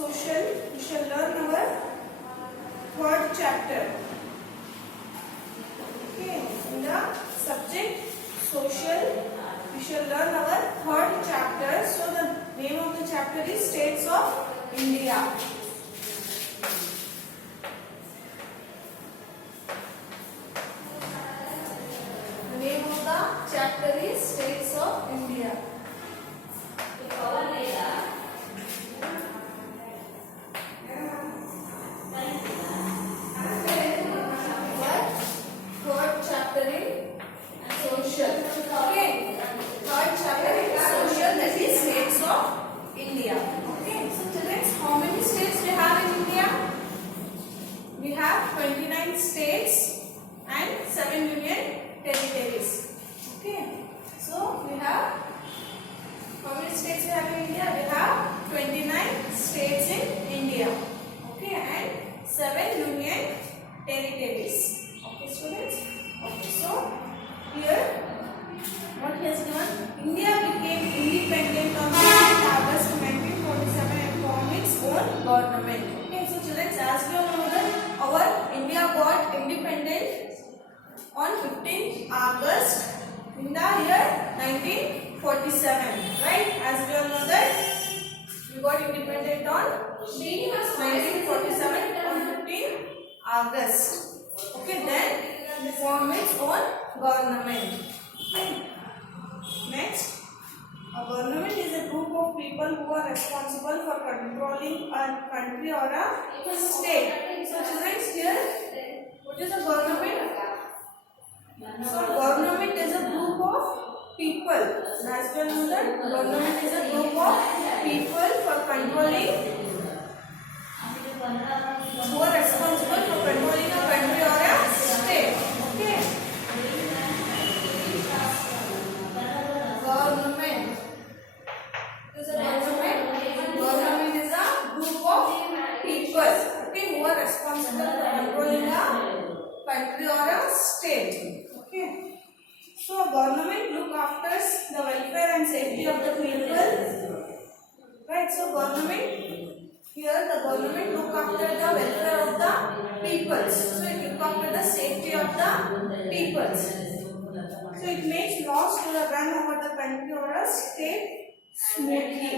social, we shall learn our third chapter. Okay, in the subject social, we shall learn our third chapter. So the name of the chapter is States of India. The name of the chapter is States of India. We have 29 states and 7 union territories. Okay, so we have how many states we have in India? We have 29 states in India. Okay, and 7 union territories. Okay, students. Okay, so here what he has given? India became independent on 15 August 1947 and formed its own government. Okay, so children, as we all know that our India got independent on 15 August in the year 1947, right? As we all know that we got independent on 1947 on 15 August. Okay, then we formed its own government. Right? Next, a government is a group of people who are responsible for controlling a country or a state. So children, here, what is a government? So government is a group of people. As we know that government is a group of people for controlling, who are responsible for controlling a country or a state. Okay. Government is a government. Government is a group of people, okay, who are responsible for controlling a country or a state. Okay. So government look after the welfare and safety of the people. Right. So government, here the government look after the welfare of the peoples. So it look after the safety of the peoples. So it makes laws to run over the country or a state smoothly.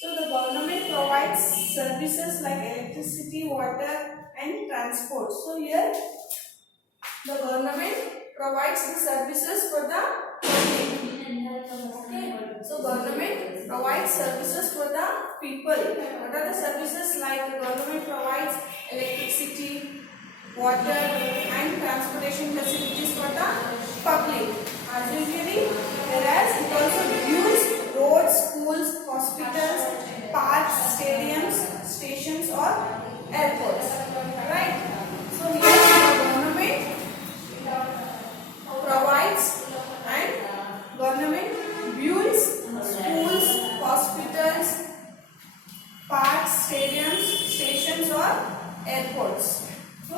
So the government provides services like electricity, water and transport. So here the government provides the services for the public. Okay. So government provides services for the people. What are the services like? The government provides electricity, water and transportation facilities for the public as usually, whereas it also builds roads, schools, hospitals, parks, stadiums, stations or airports. Right? So here the government provides and government builds schools, hospitals, parks, stadiums, stations or airports. So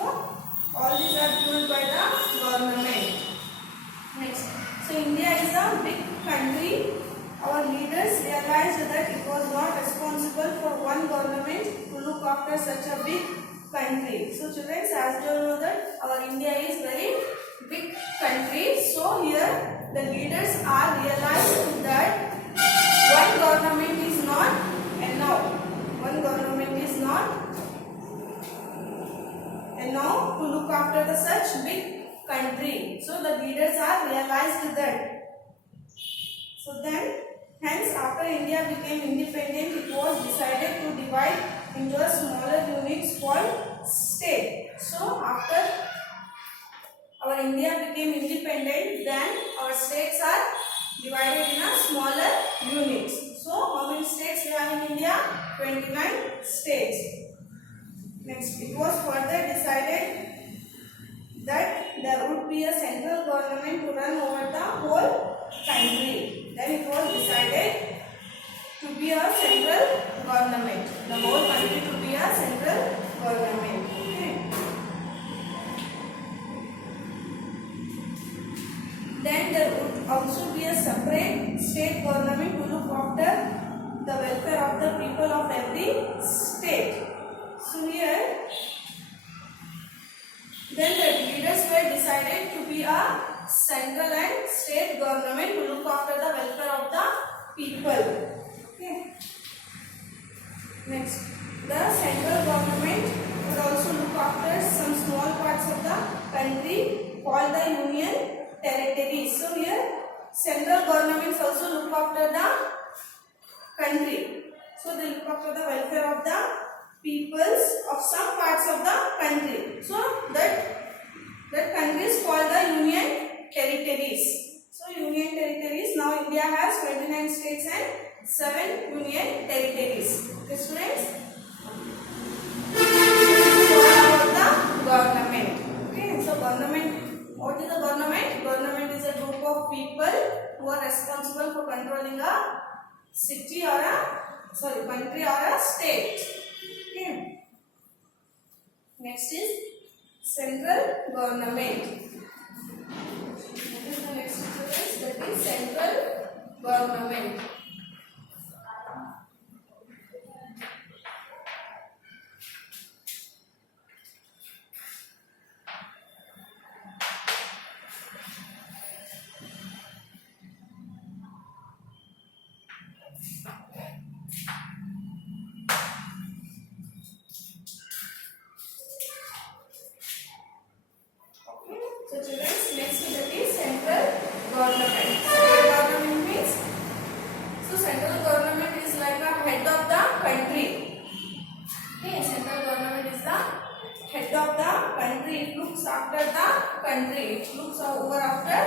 all these are built by the government. Next, so India is a big country. Our leaders realized that it was not responsible for one government to look after such a big country. So children, as you know that our India is very big country. So here the leaders are realized that one government is not enough. One government is not enough to look after the such big country. So the leaders are realized that. So then, hence after India became independent, it was decided to divide into a smaller units called state. So after our India became independent, then our states are divided in a smaller units. So how many states we have in India? 29 states. Next, it was further decided that there would be a central government to run over the whole country. Then it was decided to be a central government. The whole country to be a central government. Okay. Then there would also be a separate state government to look after the welfare of of the people of every state. So here, then the leaders were decided to be a central and state government to look after the welfare of the people. Okay. Next, the central government would also look after some small parts of the country called the union territories. So here, central governments also look after the country. So they look after the welfare of the peoples of some parts of the country. So that country is called the union territories. So union territories, now India has 29 states and 7 union territories. Okay students? All about the government. Okay, so government, what is the government? Government is a group of people who are responsible for controlling a city or country or a state. Okay. Next is central government. What is the next difference? That is central government. So children, next that is central government. Central government means, so central government is like a head of the country. Okay, central government is the head of the country. It looks after the country. It looks over after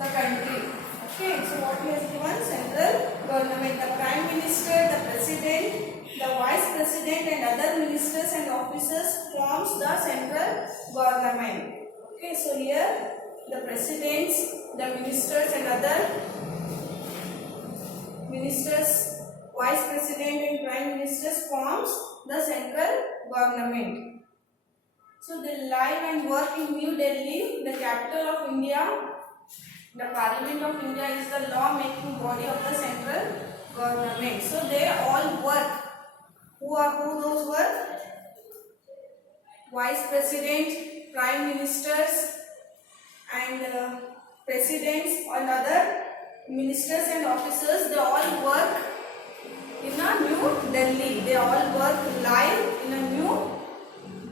the country. Okay, so what he has given? Central government. The prime minister, the president, the vice president and other ministers and officers forms the central government. Okay, so here the presidents, the ministers and other ministers, vice president and prime ministers forms the central government. So they live and work in New Delhi, the capital of India. The Parliament of India is the law-making body of the central government. So they all work. Who those work? Vice president, prime ministers and presidents and other ministers and officers, they all work in a New Delhi. They all work live in a New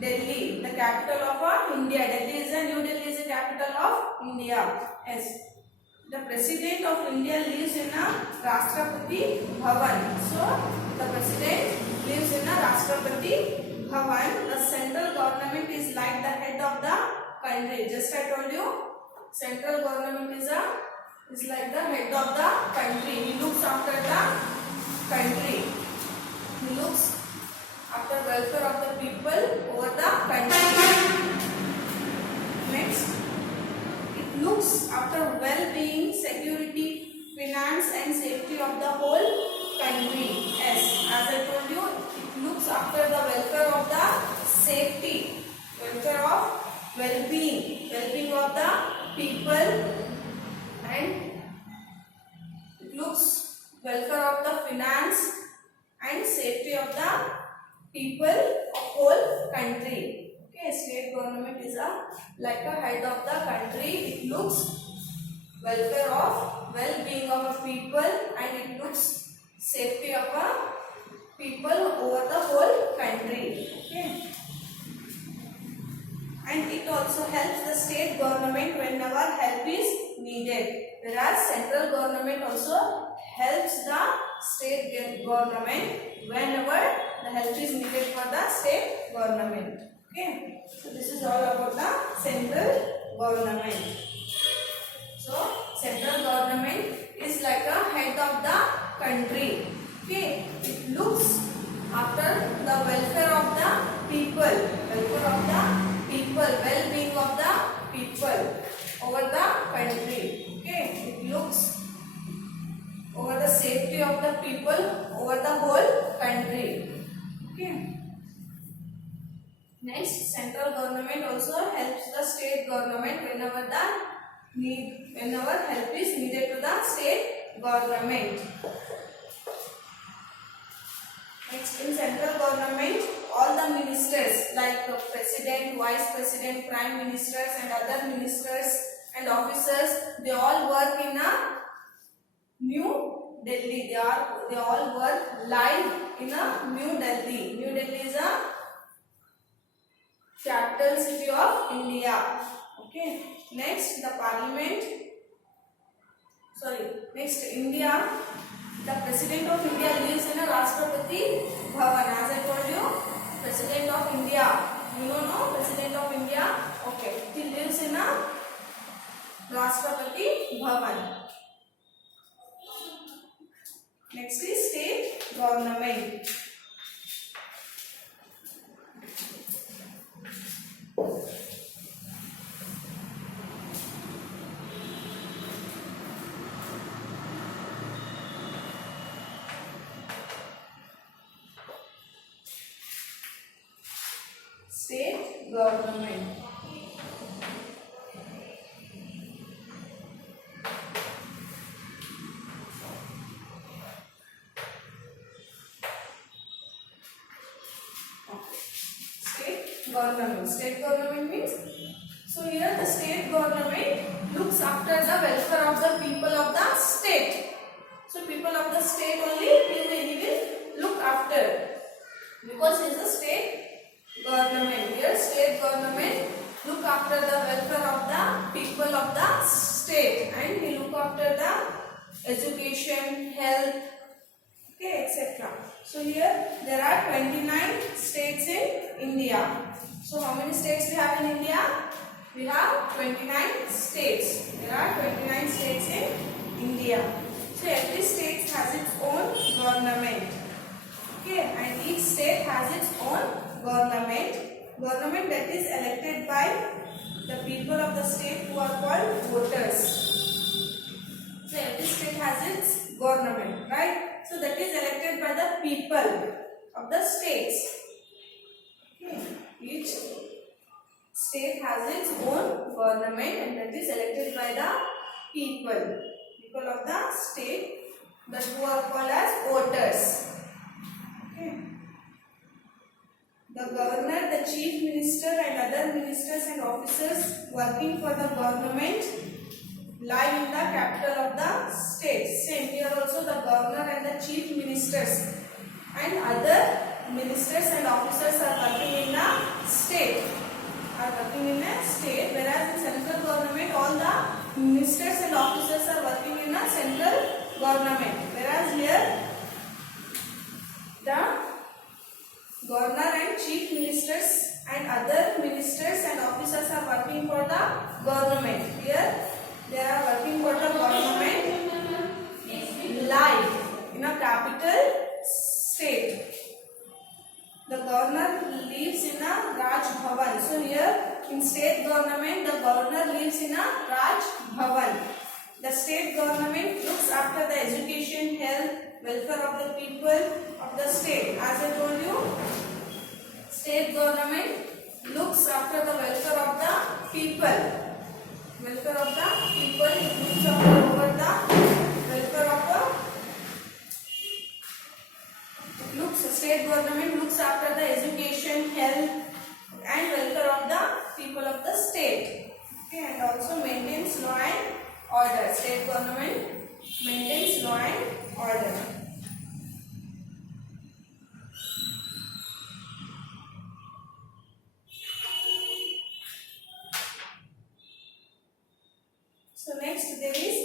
Delhi, the capital of India. New Delhi is the capital of India. Yes. The President of India lives in a Rashtrapati Bhavan. So the President lives in a Rashtrapati Bhavan. The central government is like the head of the country. Just I told you, central government is like the head of the country. He looks after the country. He looks after welfare of the people over the country. Next, it looks after well-being, security, finance and safety of the whole country. Yes, as I told you, it looks after the welfare of the safety, welfare of well-being, well-being of the people, and it looks welfare of the finance and safety of the people of whole country. Okay, state government is like a head of the country. It looks welfare of well-being of a people and it looks safety of a people over the whole country. Okay. And it also helps the state government whenever help is needed. Whereas central government also helps the state government whenever the help is needed for the state government. Okay. So this is all about the central government. So central government is like a head of the country. Okay. It looks after the welfare of the people, well-being of the people over the country. Okay. It looks over the safety of the people over the whole country. Okay. Next, central government also helps the state government whenever help is needed to the state government. Next, in central government, all the ministers like the president, vice president, prime ministers and other ministers and officers, they all work in a New Delhi. They all work live in a New Delhi. New Delhi is a capital city of India. Okay. Next, the parliament. Next, India. The President of India lives in a Rashtrapati Bhavan. As I told you, President of India. You don't know President of India? Okay. He lives in a Rashtrapati Bhavan. Next is state government. State government. State government means, so here the state government looks after the welfare of the people of the state. So people of the state only he will look after, because he is a state government. Here state government look after the welfare of the people of the state, and he look after the education, health, okay, etc. So here there are 29 states in India. So how many states we have in India? We have 29 states. There are 29 states in India. So every state has its own government. Okay, and each state has its own government. Government that is elected by the people of the state who are called voters. So every state has its government, right? So that is elected by the people of the states. Okay. Each state has its own government, and that is elected by the people of the state, that who are called as voters. Okay. The governor, the chief minister and other ministers and officers working for the government live in the capital of the state. Same here also, the governor and the chief ministers and other ministers and officers are working in the state. Whereas in central government, all the ministers and officers are working in the central government. Whereas here, the governor and chief ministers and other ministers and officers are working for the government. Here, they are working for the government live in a capital state. The governor lives in a Raj Bhavan. So here in state government, the governor lives in a Raj Bhavan. The state government looks after the education, health, welfare of the people of the state. As I told you, state government looks after the welfare of the people. Welfare of the people, it looks after over the welfare of state government looks after the education, health and welfare of the people of the state. Okay, and also maintains law and order. State government maintains law and order. So next there is,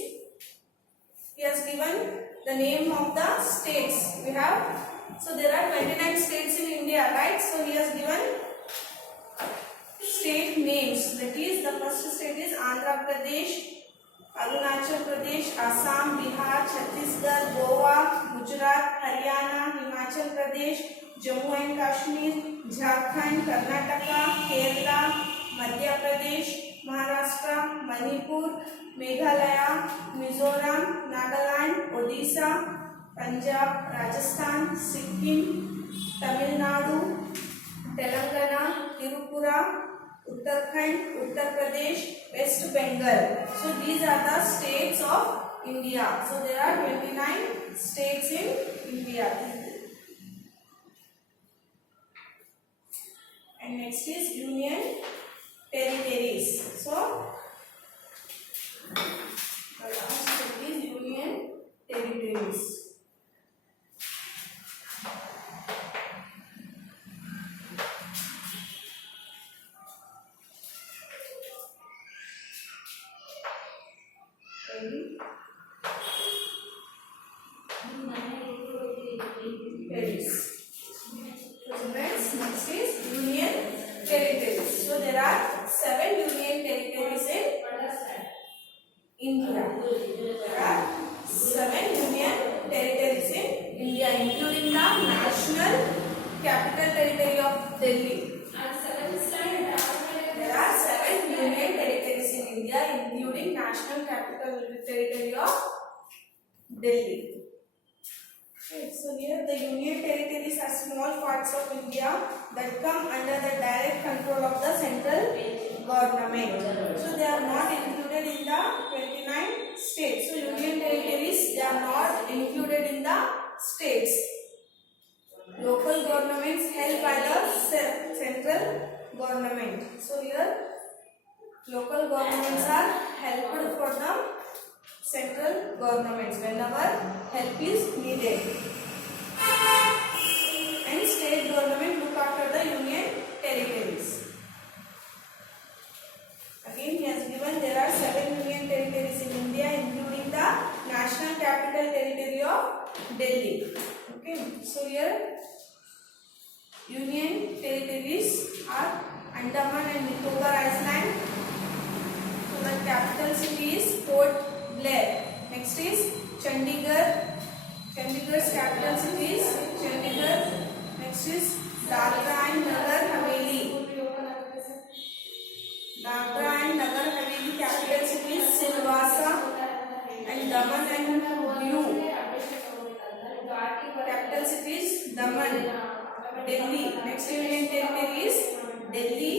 he has given the name of the states. We have, so there are 29 states in India, right? So he has given state names. That is, the first state is Andhra Pradesh, Arunachal Pradesh, Assam, Bihar, Chhattisgarh, Goa, Gujarat, Haryana, Himachal Pradesh, Jammu and Kashmir, Jharkhand, Karnataka, Kerala, Madhya Pradesh, Maharashtra, Manipur, Meghalaya, Mizoram, Nagaland, Odisha, Punjab, Rajasthan, Sikkim, Tamil Nadu, Telangana, Tripura, Uttarakhand, Uttar Pradesh, West Bengal. So these are the states of India. So there are 29 states in India. Next is union territories. So the last step is union territories. Next is union territories. So there are 7 union territories in India. There are 7 union territories in India, including the national capital territory of Delhi. There are 7 union territories in India, including national capital territory of Delhi. Okay, so here the union territories are small parts of India that come under the direct control of the central government. So they are not included in the 29 states. So union territories, they are not included in the states. Local governments held by the central government. So here local governments are helped for the central governments whenever help is needed, and state government look after the union territories. Again he has given there are 7 union territories in India, including the national capital territory of Delhi. Okay, so here union territories are Andaman and Nicobar Island. So the capital city is Port Blair. Next is Chandigarh. Chandigarh's capital city is Chandigarh. Next is Dadra and Nagar Haveli. Dadra and Nagar Haveli capital city is Silvassa. And Daman and Diu capital city is Daman. Delhi. Next union territory is Delhi.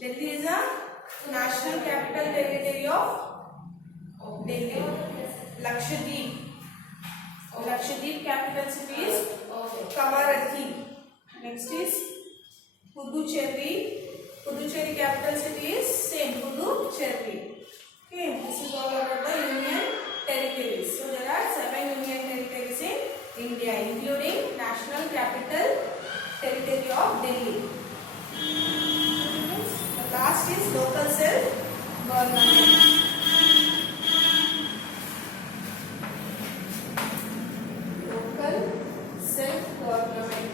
Delhi is a national capital territory of Delhi. Lakshadweep. Lakshadweep capital city is Kavaratti. Next is Puducherry. Puducherry capital city is same Puducherry. Okay, this is all about the union territories. So there are 7 union territories in India, including national capital territory of Delhi. The last is local self-government. Self-government.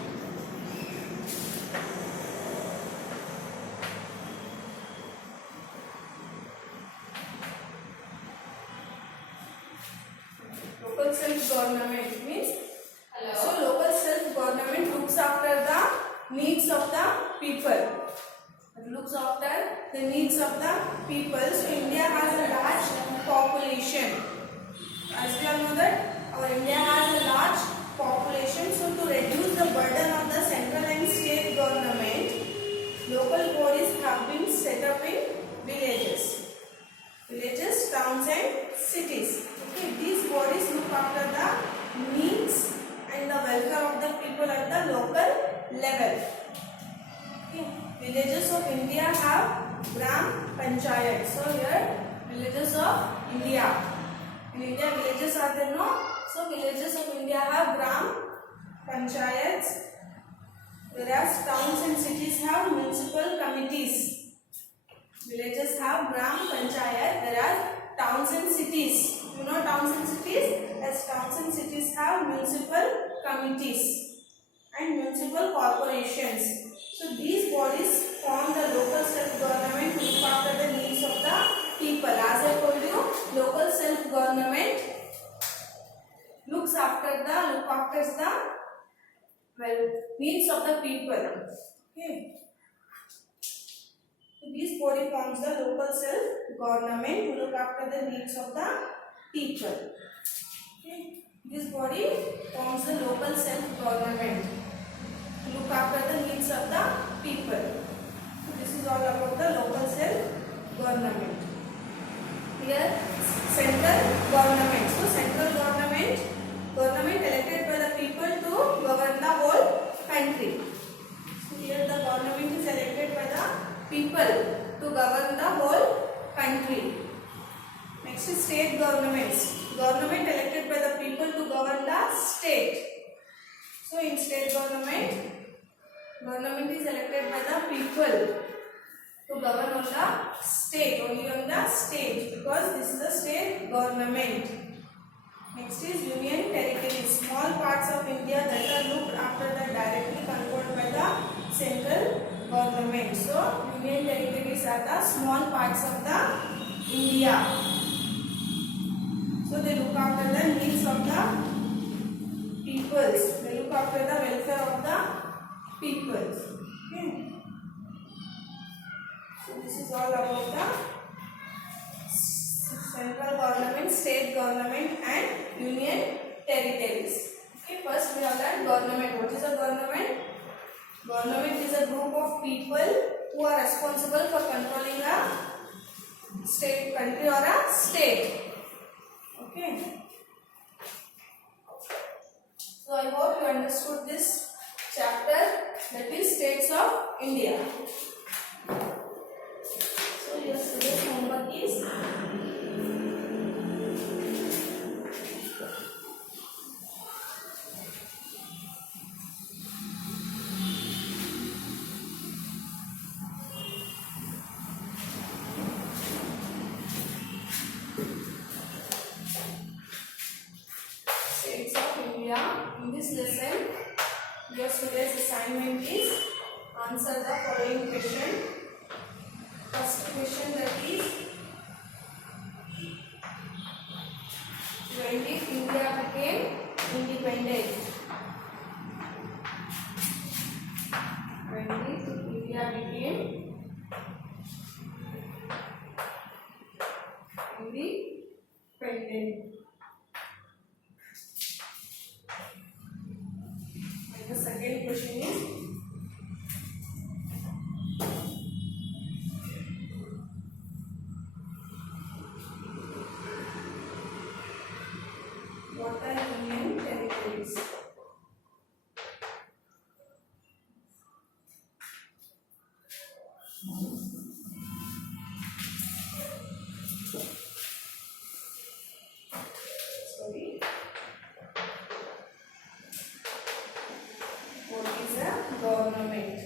Local self-government means so local self-government looks after the needs of the people. It looks after the needs of the people. So India has a large population. As we all know that our India has a large population. So to reduce the burden of the central and state government, local bodies have been set up in villages, towns and cities. Okay, these bodies look after the needs and the welfare of the people at the local level. Okay, villages of India have Gram Panchayat. So here villages of India. In India villages are there, no? So villages of India have Gram Panchayats, whereas towns and cities have municipal committees. Villages have Gram Panchayat, whereas towns and cities, you know towns and cities, as towns and cities have municipal committees and municipal corporations. So these bodies form the local self-government to look after the needs of the people. As I told you, local self-government looks after the needs of the people. Okay. So this body forms the local self-government to look after the needs of the people. Okay. This body forms the local self-government to look after the needs of the people. So this is all about the local self-government. Here, central government. So central government elected by the people to govern the whole country. So here the government is elected by the state government. Government is elected by the people to govern on the state, only on the state, because this is a state government. Next is union territories, small parts of India that are looked after that directly controlled by the central government. So union territories are the small parts of the India. So they look after the needs of the peoples. They look after the welfare of the peoples. Okay. So this is all about the central government, state government and union territories. Okay, first we have learned government. What is a government? Government is a group of people who are responsible for controlling a state, country or a state. Okay. So I hope you understood this chapter, that is States of India. So your today's homework is States of India. In this lesson, your today's assignment is answer the following question. First question, that is, when did India became independent? When did India became independent? And the second question is, what are union territories? Sorry. What is a government?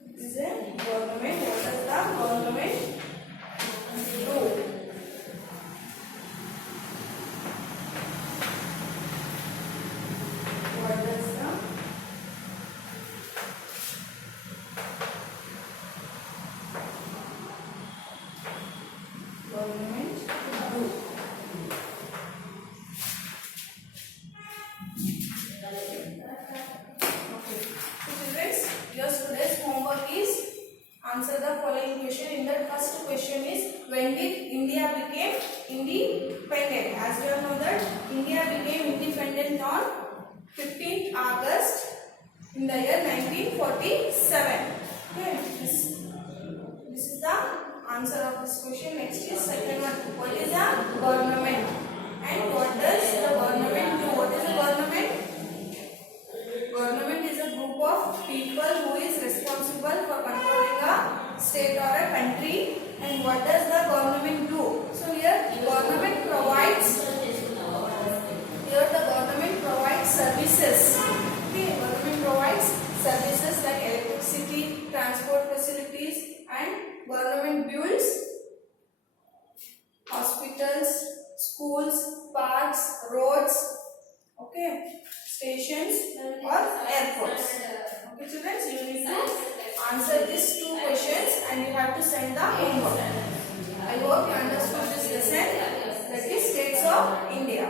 It is a government. What does the government do? What does the government do? Your today's homework is answer the following question. In that first question is, when did India became independent? As you all know that India became independent on 15th August in the year 1947. Okay, this is the answer of this question. Next is second one. What is a government? And what does the government do? What is a government? Government is a group of people who is responsible for controlling a state or a country. And what does the government do? So here government provides services. Okay, government provides services like electricity, transport facilities, and government builds hospitals, schools, parks, roads, okay, stations or airports. Okay, students, you need to answer these two questions and you have to send the homework. I hope you understood this lesson, that is States of India.